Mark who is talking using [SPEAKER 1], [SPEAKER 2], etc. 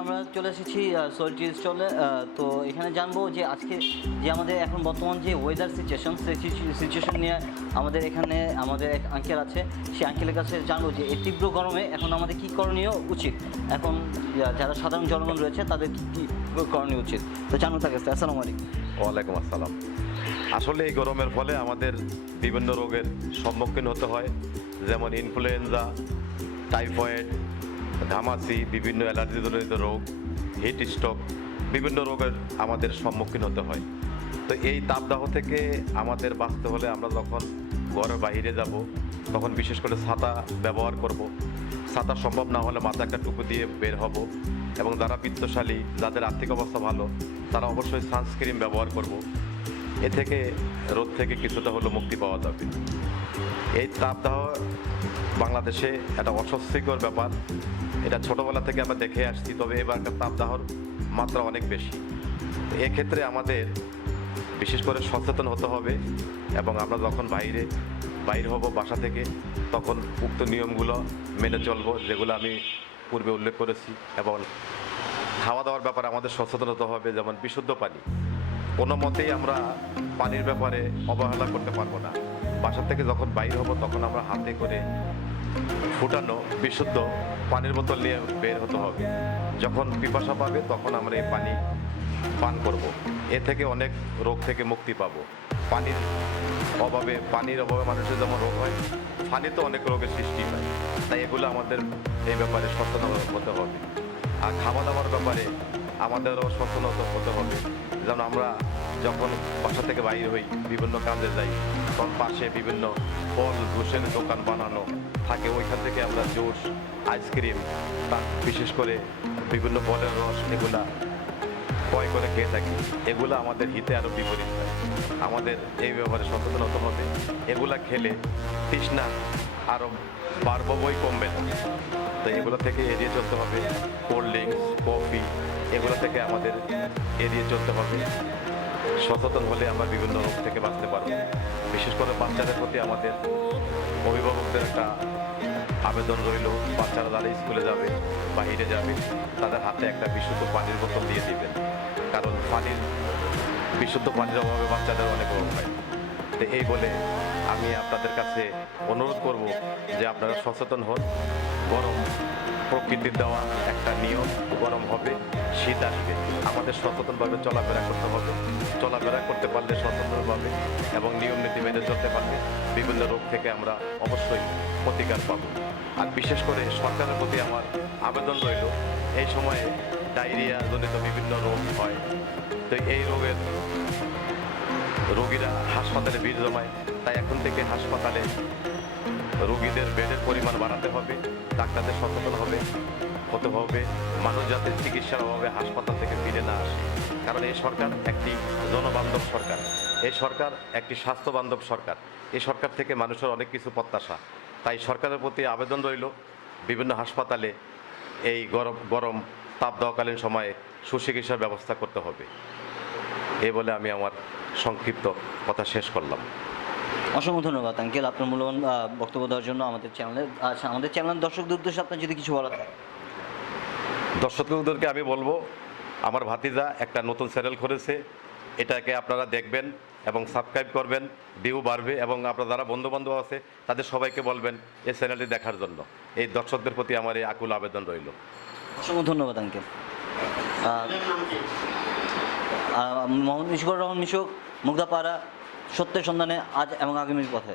[SPEAKER 1] আমরা চলে এসেছি সোল টি স্টলে তো এখানে জানব যে আজকে যে আমাদের এখন বর্তমান যে ওয়েদার সিচুয়েশন সেই সিচুয়েশন নিয়ে আমাদের এখানে আমাদের এক আঙ্কেল আছে। সেই আঙ্কেলের কাছে জানব যে এই তীব্র গরমে এখন আমাদের কী করণীয় উচিত? এখন যারা সাধারণ জনগণ রয়েছে, তাদের কী কী করণীয় উচিত? তো জানব তার কাছে আসসালামু আলাইকুম।
[SPEAKER 2] ওয়ালাইকুম আসসালাম। আসলে এই গরমের ফলে আমাদের বিভিন্ন রোগের সম্মুখীন হতে হয়, যেমন ইনফ্লুয়েঞ্জা টাইফয়েড ঘামাচি, বিভিন্ন অ্যালার্জি জনিত রোগ হিট স্ট্রোক বিভিন্ন রোগের আমাদের সম্মুখীন হতে হয়। তো এই তাপদাহ থেকে আমাদের বাঁচতে হলে আমরা যখন ঘরের বাইরে যাব, তখন বিশেষ করে ছাতা ব্যবহার করব। ছাতা সম্ভব না হলে মাথা একটা টুকু দিয়ে বের হব এবং যারা বিত্তশালী, যাদের আর্থিক অবস্থা ভালো, তারা অবশ্যই সানস্ক্রিন ব্যবহার করব। এ থেকে রোদ থেকে কিছুটা হলো মুক্তি পাওয়া যাবে। এই তাপদাহ বাংলাদেশে একটা অস্বস্তিকর ব্যাপার। এটা ছোটোবেলা থেকে আমরা দেখে আসছি, তবে এবারকার তাপদাহর মাত্রা অনেক বেশি। এক্ষেত্রে আমাদের বিশেষ করে সচেতন হতে হবে এবং আমরা যখন বাইরে, বাইর হব বাসা থেকে, তখন উক্ত নিয়মগুলো মেনে চলব, যেগুলো আমি পূর্বে উল্লেখ করেছি এবং খাওয়া দাওয়ার ব্যাপারে আমাদের সচেতন হতে হবে, যেমন বিশুদ্ধ পানি। কোনো মতেই আমরা পানির ব্যাপারে অবহেলা করতে পারব না। বাসা থেকে যখন বাইর হব, তখন আমরা হাতে করে ফুটানো, বিশুদ্ধ পানির বোতল নিয়ে বের হতে হবে। যখন পিপাসা পাবে, তখন আমরা এই পানি পান করব। এ থেকে অনেক রোগ থেকে মুক্তি পাবো। পানির অভাবে পানির অভাবে মানুষের যেমন রোগ হয় পানি তো অনেক রোগের সৃষ্টি হয়। তাই এগুলো আমাদের এই ব্যাপারে সচেতন হতে হবে। আর খাওয়া দাওয়ার ব্যাপারে আমাদেরও সচেতন হতে হবে। যেন আমরা যখন বাসা থেকে বাইরে হই, বিভিন্ন কাজে যাই, তখন পাশে বিভিন্ন ফল জুসের দোকান বানানো। থাকে ওইখান থেকে আমরা জুস, আইসক্রিম তার বিশেষ করে বিভিন্ন ফলের রস, এগুলা ক্রয় করে খেয়ে থাকি। এগুলো আমাদের হিতে আরও বিপরীত আমাদের এই ব্যাপারে সচেতন হতে হবে। এগুলা খেলে তৃষ্ণা আরও বাড়বই কমবে না। তো এগুলো থেকে এড়িয়ে চলতে হবে। কোল্ড ড্রিঙ্কস, কফি, এগুলো থেকে আমাদের এড়িয়ে চলতে হবে। সচেতন হলে আমরা বিভিন্ন রোগ থেকে বাঁচতে পারব। বিশেষ করে বাচ্চাদের প্রতি আমাদের অভিভাবকদের একটা আবেদন রইল, বাচ্চারা যারা স্কুলে যাবে, বাইরে যাবে, তাদের হাতে একটা বিশুদ্ধ পানির বোতল দিয়ে দিবেন। কারণ পানির, বিশুদ্ধ পানির অভাবে বাচ্চাদের অনেক রোগ হয়। তো এই বলে আমি আপনাদের কাছে অনুরোধ করব যে আপনারা সচেতন হন গরম প্রকৃতির দেওয়া একটা নিয়ম গরম হবে, শীত আসবে। আমাদের সচেতনভাবে চলাফেরা করতে হবে। চলাফেরা করতে পারলে সচেতনভাবে এবং নিয়ম নীতি মেনে চলতে পারলে বিভিন্ন রোগ থেকে আমরা অবশ্যই প্রতিকার পাব। আর বিশেষ করে সরকারের প্রতি আমার আবেদন রইল, এই সময়ে ডায়রিয়া জনিত বিভিন্ন রোগ হয়। তো এই রোগের রোগীরা হাসপাতালে ভিড় জমায়, তাই এখন থেকে হাসপাতালে রোগীদের বেডের পরিমাণ বাড়াতে হবে, ডাক্তারদের সচেতন হবে, হতে হবে মানুষ যাতে চিকিৎসার অভাবে হাসপাতাল থেকে ফিরে না আসে। কারণ এই সরকার একটি জনবান্ধব সরকার, এই সরকার একটি স্বাস্থ্যবান্ধব সরকার। এই সরকার থেকে মানুষের অনেক কিছু প্রত্যাশা। তাই সরকারের প্রতি আবেদন রইল, বিভিন্ন হাসপাতালে এই গরম গরম তাপ দেওয়াকালীন সময়ে সুচিকিৎসার ব্যবস্থা করতে হবে। এ বলে আমি আমার সংক্ষিপ্ত কথা শেষ করলাম।
[SPEAKER 1] অসংখ্য ধন্যবাদ আঙ্কেল। আপনার মূল্যবান বক্তব্য দেওয়ার জন্য আমাদের চ্যানেলে আচ্ছা আমাদের চ্যানেল দর্শকদের উদ্দেশ্যে আপনার যদি কিছু বলার থাকে।
[SPEAKER 2] দর্শকদেরকে আমি বলব আমার ভাতিজা একটা নতুন চ্যানেল করেছে। এটাকে আপনারা দেখবেন এবং সাবস্ক্রাইব করবেন ভিউ বাড়বে এবং আপনার যারা বন্ধু বান্ধব আছে তাদের সবাইকে বলবেন এই চ্যানেলটি দেখার জন্য। এই দর্শকদের প্রতি আমার এই আকুল আবেদন রইল।
[SPEAKER 1] অসংখ্য ধন্যবাদ আঙ্কেল। মোহাম্মদ মিশকুর রহমান মিশুক মুগ্ধাপাড়া সত্যের সন্ধানে আজ এবং আগামীর পথে।